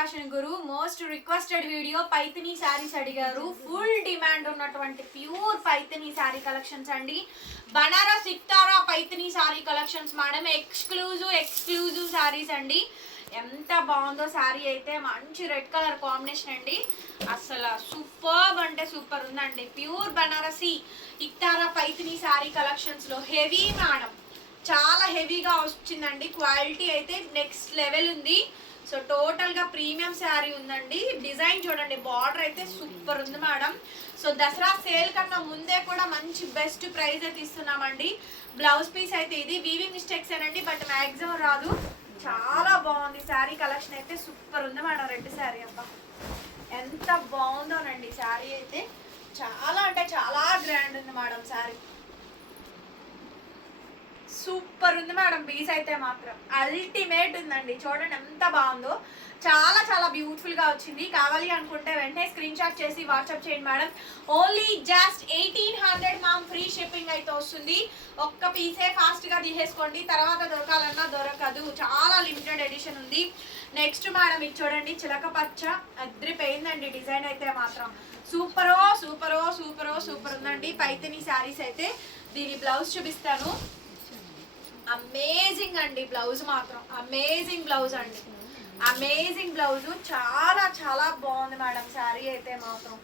Fashion గురు most requested video Paithani saris అడిగారు. Full demand ఉన్నటువంటి pure Paithani sari collections అండి. Banaras Iktara Paithani sari collections madam exclusive exclusive saris అండి. ఎంత బాగుందో శారీ అయితే మంచి రెడ్ కలర్ కాంబినేషన్ అండి. అసలు సూపర్ అంటే సూపర్ ఉందండి. ప్యూర్ బనారసి ఇక్తారా పైతిని శారీ కలెక్షన్స్లో హెవీ మేడం చాలా హెవీగా వచ్చిందండి. క్వాలిటీ అయితే నెక్స్ట్ లెవెల్ ఉంది. సో టోటల్గా ప్రీమియం శారీ ఉందండి. డిజైన్ చూడండి బార్డర్ అయితే సూపర్ ఉంది మేడం. సో దసరా సేల్ కన్నా ముందే కూడా మంచి బెస్ట్ ప్రైస్ అయితే ఇస్తున్నామండి. బ్లౌజ్ పీస్ అయితే ఇది. వీవింగ్ మిస్టేక్స్ ఏనండి బట్ మ్యాక్సిమం రాదు. చాలా బాగుంది శారీ కలెక్షన్ అయితే. సూపర్ ఉంది మేడం రెడ్ శారీ అబ్బా. ఎంత బాగుందోనండి శారీ అయితే. చాలా అంటే చాలా గ్రాండ్ ఉంది మేడం శారీ. సూపర్ ఉంది మేడం పీస్ అయితే మాత్రం. అల్టిమేట్ ఉందండి. చూడండి ఎంత బాగుందో. చాలా చాలా బ్యూటిఫుల్గా వచ్చింది. కావాలి అనుకుంటే వెంటనే స్క్రీన్ షాట్ చేసి వాట్సాప్ చేయండి madam. Only just eighteen hundred ma'am free shipping అయితే వస్తుంది. ఒక్క పీసే ఫాస్ట్గా తీసేసుకోండి. తర్వాత దొరకాలన్నా దొరకదు. చాలా లిమిటెడ్ ఎడిషన్ ఉంది. నెక్స్ట్ మేడం ఇది చూడండి. చిలక పచ్చ అద్రిపోయిందండి డిజైన్ అయితే మాత్రం. సూపరో సూపరో సూపరో సూపర్ ఉందండి. పైతని శారీస్ అయితే. దీని బ్లౌజ్ చూపిస్తాను. అమేజింగ్ అండి బ్లౌజ్ మాత్రం. అమేజింగ్ బ్లౌజ్ అండి. Amazing blouse. చాలా చాలా బాగుంది మేడం శారీ అయితే మాత్రం.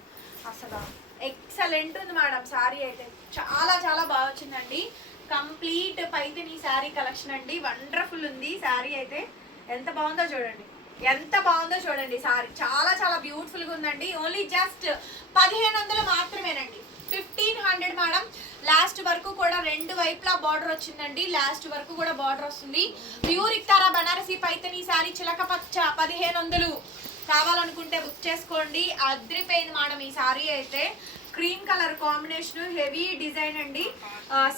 అసలు ఎక్సలెంట్ ఉంది మేడం శారీ అయితే. చాలా చాలా బాగా వచ్చిందండి. కంప్లీట్ పైతని శారీ కలెక్షన్ అండి. వండర్ఫుల్ ఉంది శారీ అయితే. ఎంత బాగుందో చూడండి. ఎంత బాగుందో చూడండి సారీ చాలా చాలా బ్యూటిఫుల్గా ఉందండి. ఓన్లీ జస్ట్ పదిహేను వందలు మాత్రమేనండి. Fifteen hundred madam. లాస్ట్ వరకు కూడా రెండు వైపులా బార్డర్ వచ్చిందండి. లాస్ట్ వరకు కూడా బార్డర్ వస్తుంది. ప్యూర్ ఇక్తారా బనారసి పైతని సారీ చిలక పచ్చ పదిహేను వందలు. కావాలనుకుంటే బుక్ చేసుకోండి. అద్రిపోయింది మేడం ఈ సారీ అయితే. Cream colour combination heavy design అండి.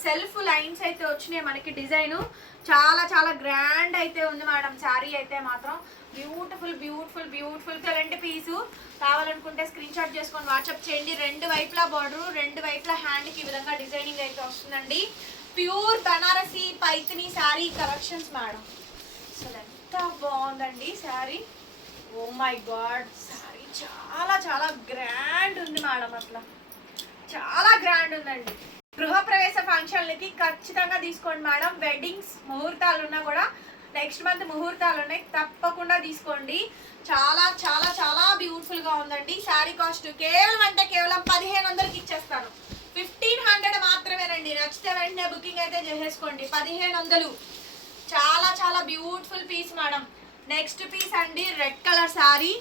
సెల్ఫ్ లైన్స్ అయితే వచ్చినాయి మనకి డిజైన్. చాలా చాలా గ్రాండ్ అయితే ఉంది మేడం. శారీ అయితే మాత్రం బ్యూటిఫుల్ బ్యూటిఫుల్ బ్యూటిఫుల్ కలంటి పీసు. కావాలనుకుంటే స్క్రీన్ షాట్ చేసుకొని వాట్సాప్ చేయండి. రెండు వైపులా బార్డర్ రెండు వైపులా హ్యాండ్కి ఈ విధంగా డిజైనింగ్ అయితే వస్తుందండి. Pure Banarasi Paithani sari collections madam. అసలు ఎంత బాగుందండి sari. Oh my god sari చాలా చాలా గ్రాండ్ ఉంది మేడం అట్లా. చాలా గ్రాండ్ ఉందండి. గృహప్రవేశ ఫంక్షన్లకి ఖచ్చితంగా తీసుకోండి మేడం. వెడ్డింగ్స్ ముహూర్తాలు ఉన్నా కూడా నెక్స్ట్ మంత్ ముహూర్తాలు ఉన్నాయి తప్పకుండా తీసుకోండి. చాలా చాలా చాలా బ్యూటిఫుల్గా ఉందండి. శారీ కాస్ట్ కేవలం అంటే కేవలం పదిహేను వందలకి ఇచ్చేస్తాను. ఫిఫ్టీన్ హండ్రెడ్ మాత్రమేనండి. నచ్చితే వెంటనే బుకింగ్ అయితే చేసేసుకోండి. పదిహేను వందలు చాలా చాలా beautiful piece madam. Next piece అండి రెడ్ కలర్ శారీ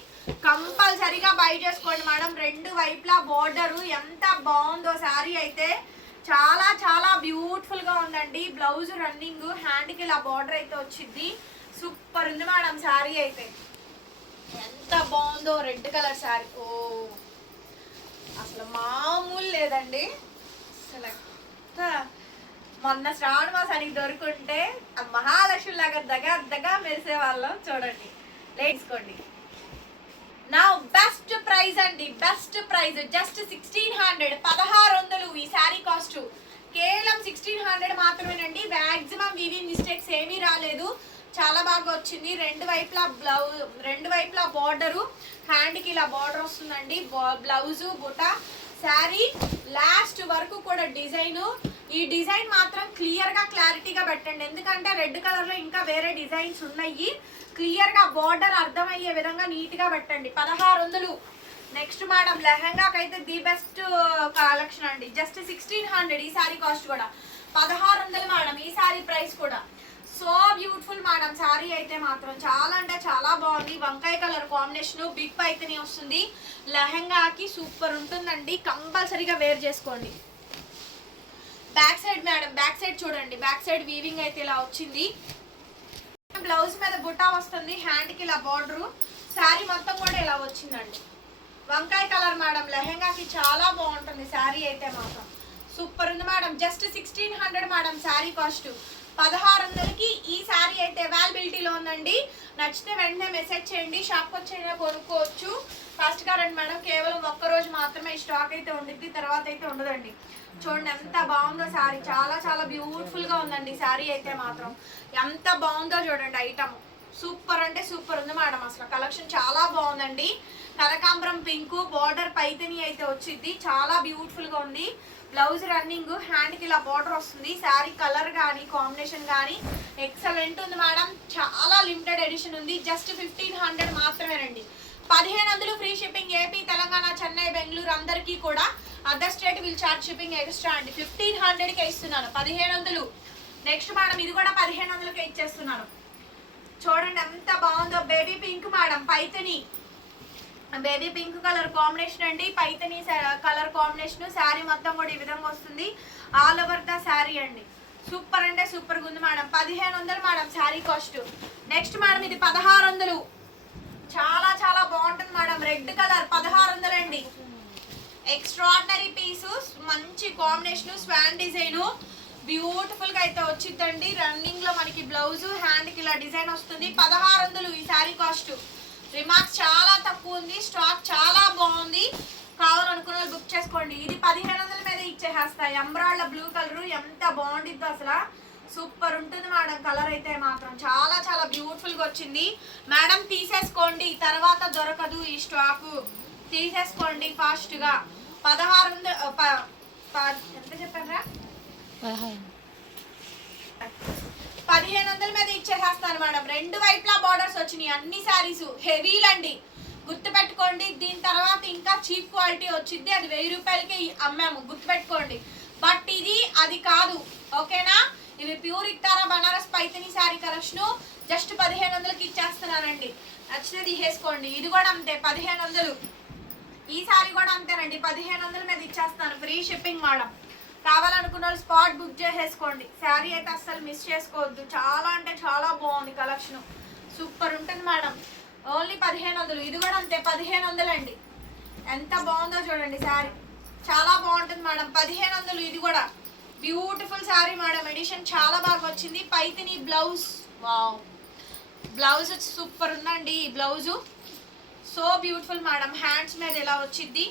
కంపల్సరీగా బై చేసుకోండి మేడం. రెండు వైపులా బోర్డర్ ఎంత బాగుందో శారీ అయితే. చాలా చాలా బ్యూటిఫుల్గా ఉందండి. బ్లౌజ్ రన్నింగ్ హ్యాండ్కి ఇలా బార్డర్ అయితే వచ్చింది. సూపర్ ఉంది మేడం శారీ అయితే. ఎంత బాగుందో రెడ్ కలర్ శారీ ఓ అసలు మామూలు లేదండి. సెలెక్ట్ మొన్న శ్రావణ మాసానికి దొరుకుంటే ఆ మహాలక్ష్మి లాగా దగా దగా మెరిసే వాళ్ళం చూడండి లేచుకోండి నా బెస్ట్ ప్రైస్ అండి. Best price just sixteen hundred పదహారు వందలు ఈ శారీ కాస్ట్ కేవలం సిక్స్టీన్ హండ్రెడ్ మాత్రమేనండి. మ్యాక్సిమం వివి మిస్టేక్స్ ఏమీ రాలేదు. చాలా బాగా వచ్చింది. రెండు వైపులా బ్లౌజ్ రెండు వైపులా బార్డరు హ్యాండ్కి ఇలా బార్డర్ వస్తుందండి. బ్లౌజు బుట. శారీ లాస్ట్ వరకు కూడా డిజైన్. ఈ డిజైన్ మాత్రం క్లియర్గా క్లారిటీగా పెట్టండి. ఎందుకంటే రెడ్ కలర్లో ఇంకా వేరే డిజైన్స్ ఉన్నాయి. క్లియర్గా బార్డర్ అర్థమయ్యే విధంగా నీట్గా పెట్టండి. పదహారు వందలు. నెక్స్ట్ మేడం లెహంగాకైతే ది బెస్ట్ కలెక్షన్ అండి. జస్ట్ సిక్స్టీన్ హండ్రెడ్ ఈ సారీ కాస్ట్ కూడా. పదహారు వందలు మేడం ఈ సారీ ప్రైస్ కూడా. సో బ్యూటిఫుల్ మేడం సారీ అయితే మాత్రం చాలా అంటే చాలా బాగుంది. వంకాయ కలర్ కాంబినేషన్ బిగ్ పైతని వస్తుంది. లెహంగాకి సూపర్ ఉంటుందండి. కంపల్సరీగా వేర్ చేసుకోండి. Back side madam back side చూడండి. బ్యాక్ సైడ్ వీవింగ్ అయితే ఇలా వచ్చింది. బ్లౌజ్ మీద బుట్టా వస్తుంది. హ్యాండ్కి ఇలా బార్డరు. శారీ మొత్తం కూడా ఇలా వచ్చిందండి. వంకాయ కలర్ మేడం లెహంగాకి చాలా బాగుంటుంది శారీ అయితే మాత్రం. సూపర్ ఉంది madam. Just sixteen hundred madam sari cost. పదహారు వందలకి ఈ శారీ అయితే అవైలబిలిటీలో ఉందండి. నచ్చితే వెంటనే మెసేజ్ చేయండి. షాప్కి వచ్చైనా కొనుక్కోవచ్చు. ఫస్ట్ రండి మేడం. కేవలం ఒక్క రోజు మాత్రమే స్టాక్ అయితే ఉండిద్ది. తర్వాత అయితే ఉండదండి. చూడండి ఎంత బాగుందో శారీ. చాలా చాలా బ్యూటిఫుల్గా ఉందండి శారీ అయితే మాత్రం. ఎంత బాగుందో చూడండి ఐటమ్ సూపర్ అంటే సూపర్ ఉంది మేడం అసలు. కలెక్షన్ చాలా బాగుందండి. కనకాంబరం పింక్ బార్డర్ పైతని అయితే వచ్చింది. చాలా బ్యూటిఫుల్గా ఉంది. బ్లౌజ్ రన్నింగ్ హ్యాండ్కి ఇలా బార్డర్ వస్తుంది. శారీ కలర్ కానీ కాంబినేషన్ కానీ ఎక్సలెంట్ ఉంది మేడం చాలా లిమిటెడ్ ఎడిషన్ ఉంది. జస్ట్ ఫిఫ్టీన్ హండ్రెడ్ మాత్రమేనండి. పదిహేను వందలు free shipping AP Telangana Chennai Bengaluru అందరికీ కూడా other state will charge shipping extra అండి. ఫిఫ్టీన్ హండ్రెడ్కే ఇస్తున్నాను. పదిహేను వందలు. నెక్స్ట్ మేడం ఇది కూడా పదిహేను వందలకే ఇచ్చేస్తున్నాను. చూడండి ఎంత బాగుందో. Baby pink madam Paithani. Baby pink colour combination అండి. Paithani colour combination. శారీ మొత్తం కూడా ఈ విధంగా వస్తుంది. ఆల్ ఓవర్ ద శారీ అండి. సూపర్ అంటే సూపర్ ఉంది మేడం. పదిహేను వందలు madam sari cost. Next madam ఇది పదహారు వందలు. చాలా చాలా బాగుంటుంది మేడం. రెడ్ కలర్ పదహారు వందలు అండి. ఎక్స్ట్రాడినరీ పీసు మంచి కాంబినేషన్ స్వాన్ డిజైన్. బ్యూటిఫుల్గా అయితే వచ్చిందండి రన్నింగ్లో మనకి బ్లౌజ్ హ్యాండ్కి ఇలా డిజైన్ వస్తుంది. పదహారు వందలు ఈ శారీ కాస్ట్. రిమార్క్స్ చాలా తక్కువ ఉంది స్టాక్ చాలా బాగుంది. కావాలనుకున్న వాళ్ళు బుక్ చేసుకోండి. ఇది పదిహేను వందల మీద ఇచ్చేసేస్తాయి ఎంబ్రాయిడ్ బ్లూ కలర్ ఎంత బాగుండిద్దో అసలు. సూపర్ ఉంటుంది మేడం కలర్ అయితే మాత్రం. చాలా చాలా బ్యూటిఫుల్గా వచ్చింది. మేడం తీసేసుకోండి. తర్వాత దొరకదు ఈ స్టాక్. తీసేసుకోండి ఫాస్ట్గా. పదహారు వందల ఎంత చెప్పారా? పదిహేను వందల మీద ఇచ్చేసేస్తాను మేడం. రెండు వైపులా బార్డర్స్ వచ్చినాయి. అన్ని శారీస్ హెవీలండి గుర్తుపెట్టుకోండి దీని తర్వాత ఇంకా చీప్ క్వాలిటీ వచ్చింది. అది వెయ్యి రూపాయలకి అమ్మాము. గుర్తుపెట్టుకోండి. బట్ ఇది అది కాదు. ఓకేనా ఇవి pure Iktara Banaras Paithani sari collection just పదిహేను వందలకి ఇచ్చేస్తున్నానండి. నచ్చితే తీసేసుకోండి. ఇది కూడా అంతే పదిహేను వందలు ఈ సారీ కూడా అంతేనండి. పదిహేను వందల మీద ఇచ్చేస్తాను ఫ్రీ షిప్పింగ్ మేడం కావాలనుకున్న వాళ్ళు స్పాట్ బుక్ చేసేసుకోండి. శారీ అయితే అస్సలు మిస్ చేసుకోవద్దు. చాలా అంటే చాలా బాగుంది కలెక్షన్. సూపర్ ఉంటుంది మేడం. ఓన్లీ పదిహేను వందలు. ఇది కూడా అంతే పదిహేను వందలు అండి ఎంత బాగుందో చూడండి శారీ. చాలా బాగుంటుంది మేడం. పదిహేను వందలు ఇది కూడా. Beautiful sari madam. ఎడిషన్ చాలా బాగా వచ్చింది. Paithani blouse wow blouse super ఉందండి ఈ blouse so beautiful madam. Hands మీద ఎలా వచ్చింది.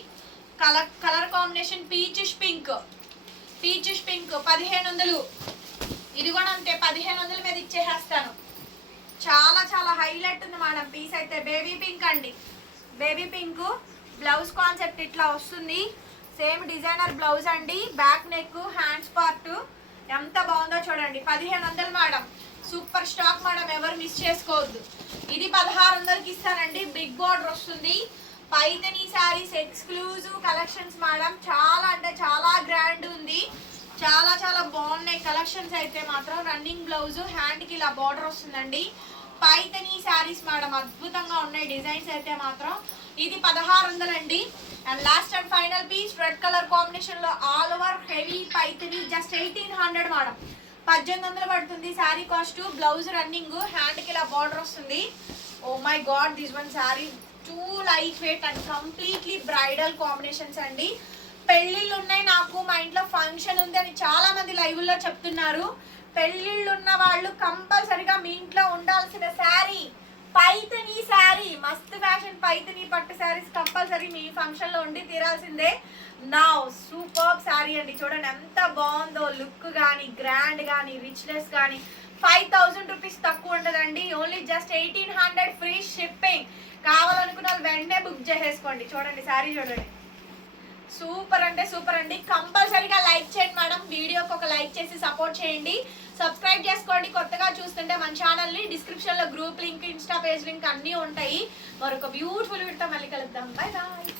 Colour colour combination peachish pink peachish pink. పదిహేను వందలు ఇది కూడా అంతే పదిహేను వందల మీద ఇచ్చేసేస్తాను. చాలా చాలా హైలైట్ ఉంది మేడం పీస్ అయితే. బేబీ పింక్ అండి. బేబీ పింక్ బ్లౌజ్ కాన్సెప్ట్ ఇట్లా వస్తుంది. సేమ్ డిజైనర్ బ్లౌజ్ అండి. Back neck hands part. ఎంత బాగుందో చూడండి. పదిహేను వందలు మేడం. Super stock madam. ఎవరు మిస్ చేసుకోవద్దు. ఇది పదహారు వందలకి ఇస్తానండి. బిగ్ బార్డర్ వస్తుంది. Paithani saris exclusive collections madam చాలా అంటే చాలా గ్రాండ్ ఉంది. చాలా చాలా బాగున్నాయి కలెక్షన్స్ అయితే మాత్రం. రన్నింగ్ బ్లౌజ్ హ్యాండ్కి ఇలా బార్డర్ వస్తుందండి. పైతని శారీస్ మేడం అద్భుతంగా ఉన్నాయి డిజైన్స్ అయితే మాత్రం. ఇది పదహారు వందలండి. And last and final piece red colour కాంబినేషన్లో all over heavy Paithani just eighteen hundred madam పద్దెనిమిది వందలు పడుతుంది శారీ కాస్ట్ బ్లౌజ్ రన్నింగ్ హ్యాండ్కి ఇలా బార్డర్ వస్తుంది. ఓ my god this one sari too light weight and completely bridal combinations అండి. పెళ్ళిళ్ళు ఉన్నాయి నాకు మా ఇంట్లో ఫంక్షన్ ఉంది అని చాలా మంది లైవ్లో చెప్తున్నారు. పెళ్ళిళ్ళు ఉన్న వాళ్ళు కంపల్సరిగా మీ ఇంట్లో ఉండాల్సిన శారీ పైతని శారీ మస్త్ ఫ్యాషన్ పైతని పట్టు శారీస్ కంపల్సరీ మీ ఫంక్షన్లో ఉండి తీరాల్సిందే. నా సూపర్ శారీ అండి. చూడండి ఎంత బాగుందో లుక్ కానీ గ్రాండ్ కానీ రిచ్నెస్ కానీ ఫైవ్ థౌజండ్ రూపీస్ తక్కువ ఉండదండి. Only just eighteen hundred free shipping కావాలనుకున్న వాళ్ళు వెంటనే బుక్ చేసేసుకోండి. చూడండి సారీ చూడండి. సూపర్ అంటే సూపర్ అండి. కంపల్సరీగా లైక్ చేయండి మేడం. వీడియోకి ఒక లైక్ చేసి సపోర్ట్ చేయండి. సబ్స్క్రైబ్ చేసుకోండి. కొత్తగా చూస్తుంటే మన ఛానల్ని డిస్క్రిప్షన్లో group link insta page link అన్నీ ఉంటాయి. మరొక బ్యూటిఫుల్ వీడితో మళ్ళీ కలుద్దాం. Bye bye